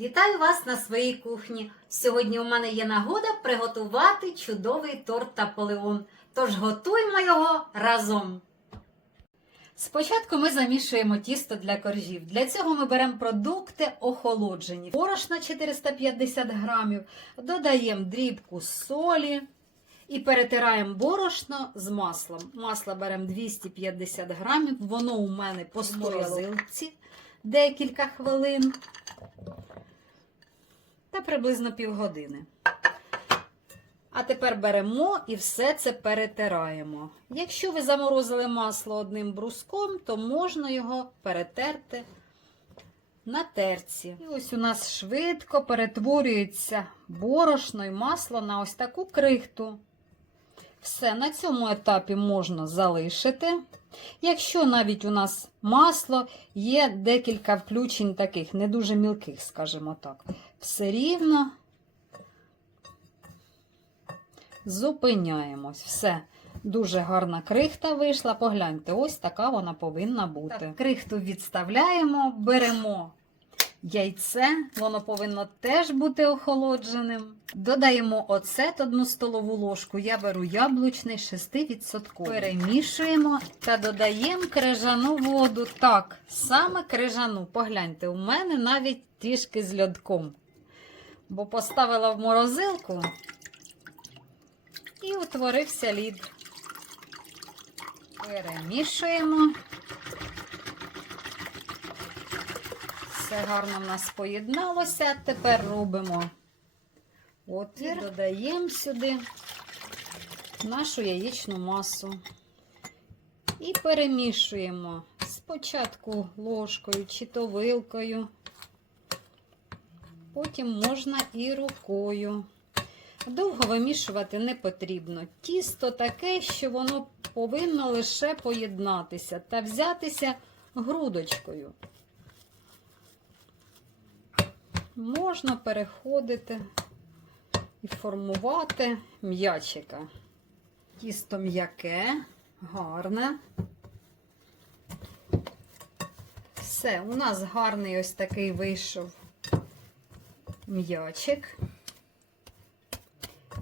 Вітаю вас на своїй кухні. Сьогодні у мене є нагода приготувати чудовий торт Наполеон. Тож готуємо його разом. Спочатку ми замішуємо тісто для коржів. Для цього ми беремо продукти охолоджені. Борошна 450 грамів, додаємо дрібку солі і перетираємо борошно з маслом. Масло беремо 250 грамів, воно у мене постояло в морозилці декілька хвилин та приблизно півгодини. А тепер беремо і все це перетираємо. Якщо ви заморозили масло одним бруском, то можна його перетерти на терці. І ось у нас швидко перетворюється борошно і масло на ось таку крихту. Все, на цьому етапі можна залишити. Якщо навіть у нас масло, є декілька включень таких, не дуже мілких, скажімо так. Все рівно зупиняємось. Все. Дуже гарна крихта вийшла. Погляньте, ось така вона повинна бути. Так, крихту відставляємо, беремо яйце, воно повинно теж бути охолодженим. Додаємо оцет одну столову ложку. Я беру яблучний 6%. Перемішуємо та додаємо крижану воду. Так, саме крижану. Погляньте, у мене навіть трішки з льодком. Бо поставила в морозилку і утворився лід. Перемішуємо. Все гарно в нас поєдналося. Тепер робимо отвір, додаємо сюди нашу яєчну масу і перемішуємо спочатку ложкою чи то вилкою, потім можна і рукою. Довго вимішувати не потрібно. Тісто таке, що воно повинно лише поєднатися та взятися грудочкою. Можна переходити і формувати м'ячика. Тісто м'яке, гарне. Все, у нас гарний ось такий вийшов м'ячик.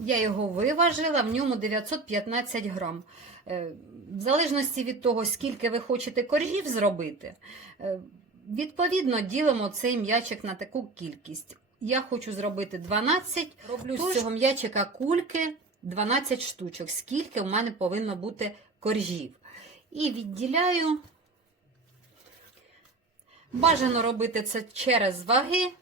Я його виважила, в ньому 915 грам. Е, В залежності від того, скільки ви хочете коржів зробити, е, відповідно ділимо цей м'ячик на таку кількість. Я хочу зробити 12, роблю з цього м'ячика кульки 12 штучок, скільки в мене повинно бути коржів. І відділяю. Бажано робити це через ваги.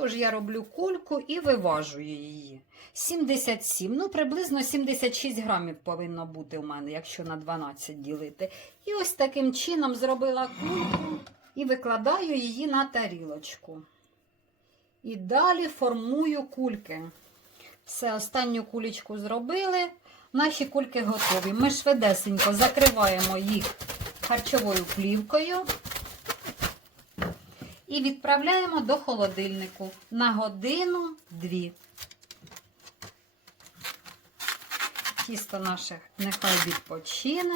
Тож я роблю кульку і виважую її. 77, ну приблизно 76 грамів повинно бути у мене, якщо на 12 ділити. І ось таким чином зробила кульку і викладаю її на тарілочку. І далі формую кульки. Все, останню кулечку зробили. Наші кульки готові. Ми швидесенько закриваємо їх харчовою плівкою. І відправляємо до холодильнику на годину-дві. Тісто наше нехай відпочине.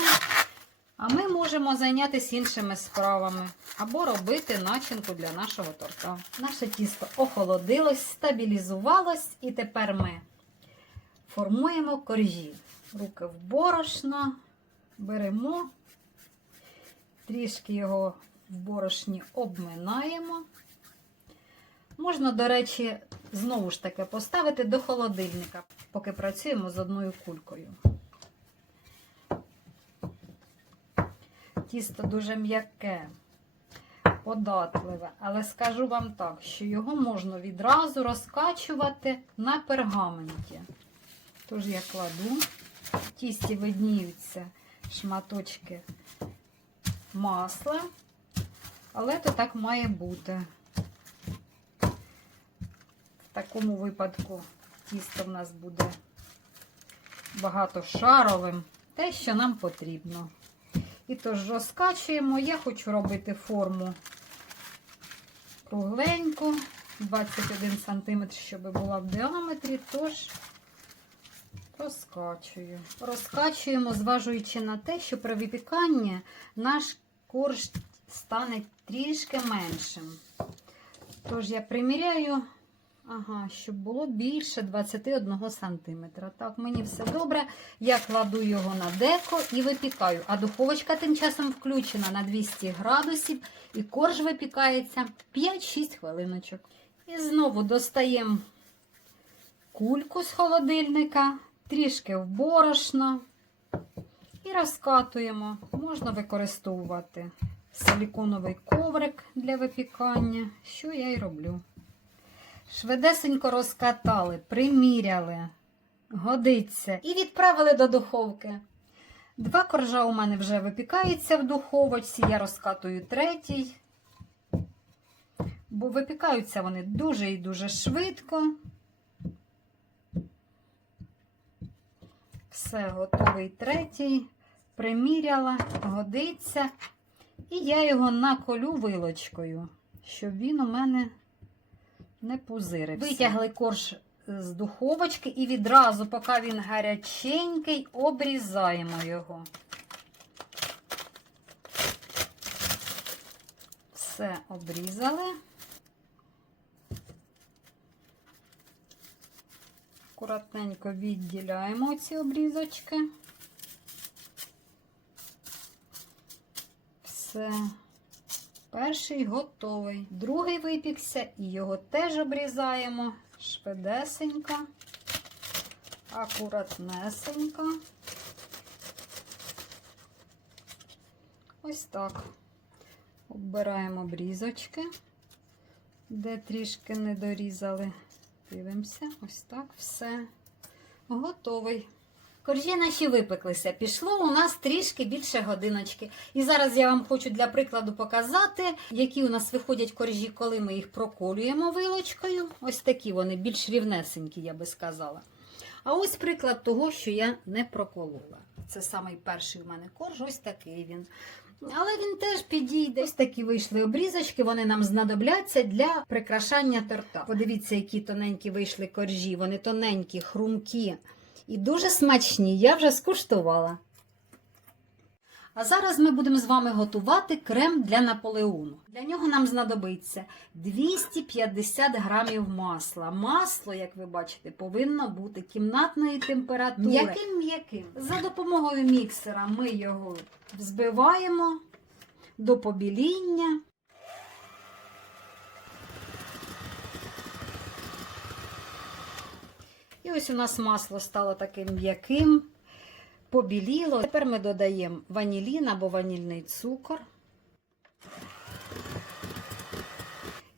А ми можемо зайнятися іншими справами або робити начинку для нашого торта. Наше тісто охолодилось, стабілізувалось, і тепер ми формуємо коржі. Руки в борошно, беремо, трішки його в борошні обминаємо. Можна, до речі, знову ж таки поставити до холодильника, поки працюємо з одною кулькою. Тісто дуже м'яке, податливе, але скажу вам так, що його можна відразу розкачувати на пергаменті. Тож я кладу, в тісті видніються шматочки масла, але то так має бути. В такому випадку тісто в нас буде багатошаровим, те, що нам потрібно. І тож розкачуємо. Я хочу робити форму кругленьку, 21 см, щоб була в діаметрі, тож розкачую. Розкачуємо, зважуючи на те, що при випіканні наш корж стане трішки меншим. Тож я приміряю, ага, щоб було більше 21 см. Так, мені все добре. Я кладу його на деко і випікаю. А духовочка тим часом включена на 200 градусів, і корж випікається 5-6 хвилиночок. І знову достаємо кульку з холодильника, трішки в борошно і розкатуємо. Можна використовувати силіконовий коврик для випікання, що я й роблю. Швидесенько розкатали, приміряли, годиться і відправили до духовки. Два коржа у мене вже випікаються в духовочці, я розкатую третій, бо випікаються вони дуже і дуже швидко. Все, готовий третій. Приміряла, годиться. І я його наколю вилочкою, щоб він у мене не пузирився. Витягли корж з духовочки і відразу, поки він гаряченький, обрізаємо його. Все обрізали. Акуратненько відділяємо ці обрізочки. Все. Перший готовий. Другий випікся і його теж обрізаємо швидесенько, акуратнесенько. Ось так. Оббираємо обрізочки, де трішки не дорізали. Дивимося, ось так все. Готовий. Коржі наші випеклися. Пішло у нас трішки більше годиночки. І зараз я вам хочу для прикладу показати, які у нас виходять коржі, коли ми їх проколюємо вилочкою. Ось такі вони, більш рівнесенькі, я би сказала. А ось приклад того, що я не проколола. Це самий перший у мене корж, ось такий він. Але він теж підійде. Ось такі вийшли обрізочки, вони нам знадобляться для прикрашання торта. Подивіться, які тоненькі вийшли коржі. Вони тоненькі, хрумкі і дуже смачні. Я вже скуштувала. А зараз ми будемо з вами готувати крем для Наполеону. Для нього нам знадобиться 250 грамів масла. Масло, як ви бачите, повинно бути кімнатної температури. М'яким м'яким. За допомогою міксера ми його взбиваємо до побіління. І ось у нас масло стало таким м'яким, побіліло. Тепер ми додаємо ванілін або ванільний цукор.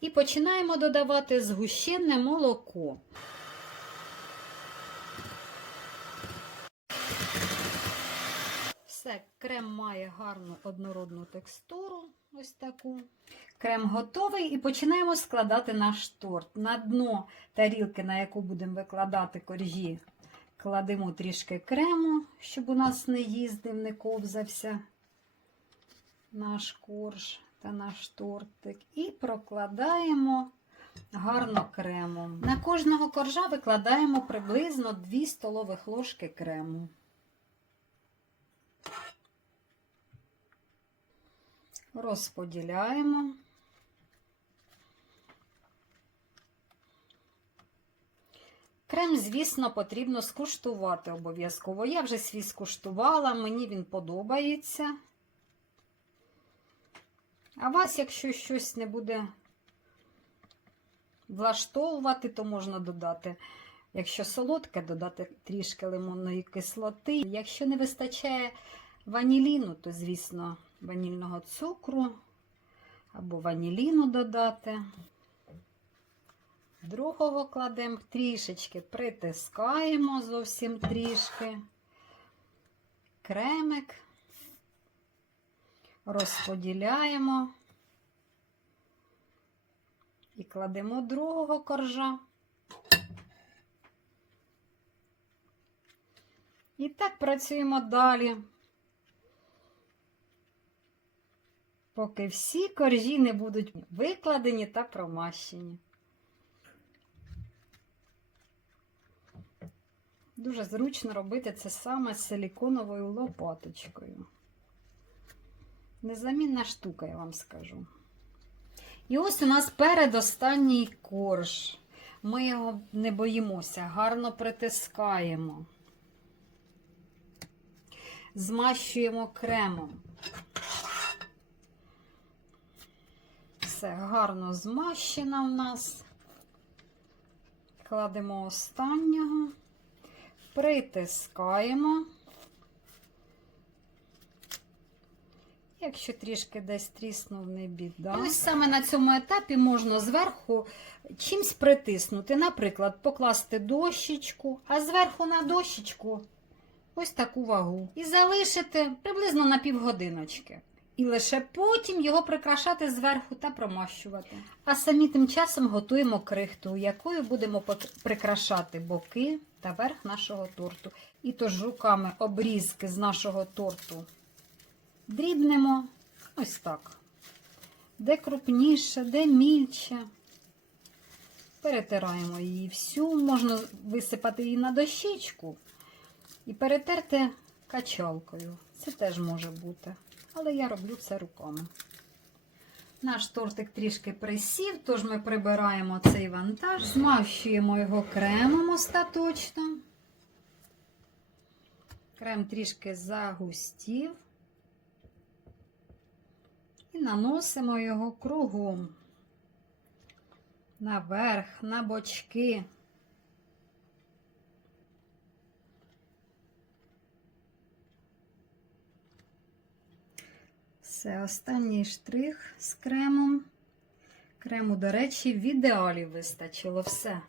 І починаємо додавати згущене молоко. Все, крем має гарну однородну текстуру. Ось таку. Крем готовий і починаємо складати наш торт. На дно тарілки, на яку будемо викладати коржі, кладемо трішки крему, щоб у нас не їздив, не ковзався наш корж та наш тортик. І прокладаємо гарно кремом. На кожного коржа викладаємо приблизно 2 столових ложки крему. Розподіляємо. Крем, звісно, потрібно скуштувати обов'язково. Я вже свій скуштувала, мені він подобається. А вас, якщо щось не буде влаштовувати, то можна додати, якщо солодке, додати трішки лимонної кислоти. Якщо не вистачає ваніліну, то, звісно, ванільного цукру або ваніліну додати. Другого кладемо трішечки, притискаємо зовсім трішки. Кремик, розподіляємо і кладемо другого коржа. І так працюємо далі. поки всі коржі не будуть викладені та промащені. Дуже зручно робити це саме з силіконовою лопаточкою. Незамінна штука, я вам скажу. І ось у нас передостанній корж. Ми його не боїмося, гарно притискаємо. Змащуємо кремом. Все гарно змащено в нас. Кладемо останнього, притискаємо. Якщо трішки десь тріснув, не біда. Ось саме на цьому етапі можна зверху чимсь притиснути. Наприклад, покласти дощечку, а зверху на дощечку ось таку вагу. І залишити приблизно на півгодиночки. І лише потім його прикрашати зверху та промащувати. А самі тим часом готуємо крихту, якою будемо прикрашати боки та верх нашого торту. І тож руками обрізки з нашого торту дрібнемо ось так. Де крупніше, де мільче. Перетираємо її всю, можна висипати її на дощечку і перетерти качалкою. Це теж може бути. Але я роблю це руками. Наш тортик трішки присів, тож ми прибираємо цей вантаж, змащуємо його кремом остаточно. Крем трішки загустів. І наносимо його кругом. Наверх, на бочки. Все, останній штрих з кремом. Крему, до речі, в ідеалі вистачило все.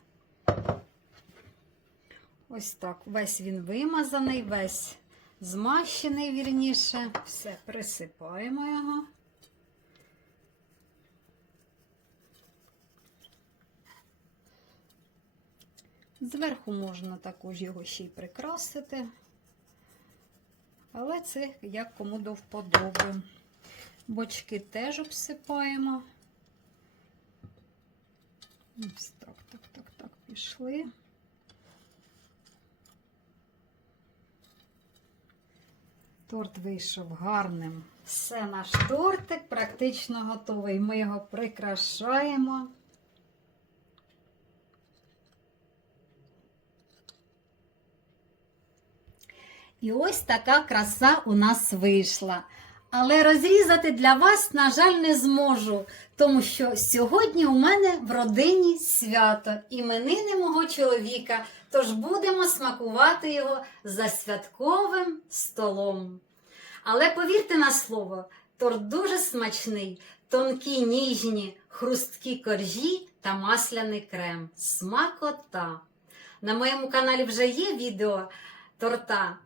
Ось так. Весь він вимазаний, весь змащений, вірніше. Все, присипаємо його. Зверху можна також його ще й прикрасити. Але це як кому до вподоби. Бочки теж обсипаємо. Ось так, так, так, так, пішли. Торт вийшов гарним. Все, наш тортик практично готовий. Ми його прикрашаємо. І ось така краса у нас вийшла. Але розрізати для вас, на жаль, не зможу, тому що сьогодні у мене в родині свято іменини мого чоловіка, тож будемо смакувати його за святковим столом. Але повірте на слово, торт дуже смачний, тонкі ніжні, хрусткі коржі та масляний крем. Смакота. На моєму каналі вже є відео торта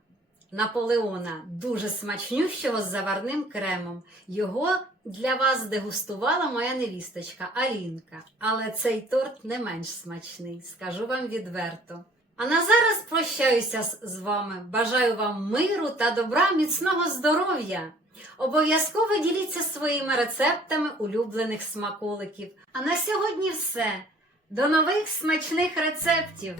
Наполеона, дуже смачнющого з заварним кремом. Його для вас дегустувала моя невісточка Алінка. Але цей торт не менш смачний, скажу вам відверто. А на зараз прощаюся з вами. Бажаю вам миру та добра, міцного здоров'я. Обов'язково діліться своїми рецептами улюблених смаколиків. А на сьогодні все. До нових смачних рецептів!